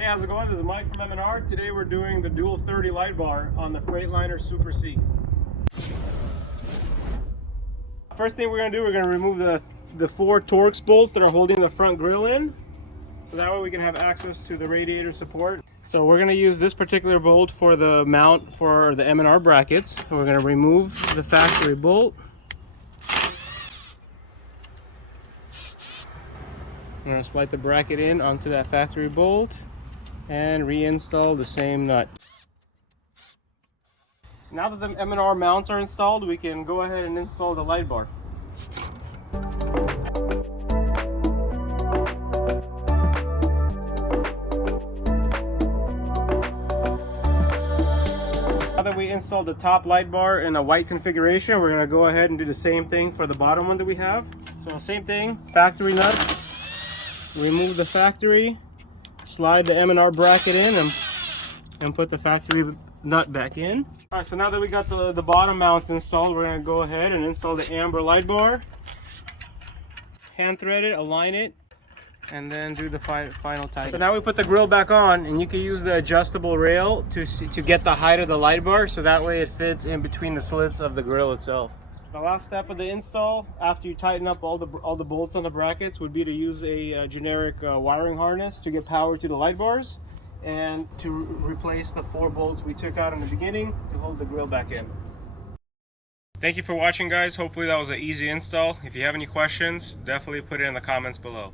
Hey, how's it going? This is Mike from M&R. Today we're doing the dual 30 light bar on the Freightliner Super C. First thing we're going to do, we're going to remove the 4 Torx bolts that are holding the front grille in. So that way we can have access to the radiator support. So we're going to use this particular bolt for the mount for the M&R brackets. We're going to remove the factory bolt. I'm going to slide the bracket in onto that factory bolt and reinstall the same nut. Now that the M&R mounts are installed, we can go ahead and install the light bar. Now that we installed the top light bar in a white configuration, we're going to go ahead and do the same thing for the bottom one that we have. So same thing, factory nut, remove the factory, slide the M&R bracket in and put the factory nut back in. Alright, so now that we got the bottom mounts installed, we're going to go ahead and install the Amber light bar. Hand thread it, align it, and then do the final tighten. So now we put the grill back on, and you can use the adjustable rail to get the height of the light bar, so that way it fits in between the slits of the grill itself. The last step of the install, after you tighten up all the bolts on the brackets, would be to use a generic wiring harness to get power to the light bars and to replace the 4 bolts we took out in the beginning to hold the grill back in. Thank you for watching, guys. Hopefully that was an easy install. If you have any questions, definitely put it in the comments below.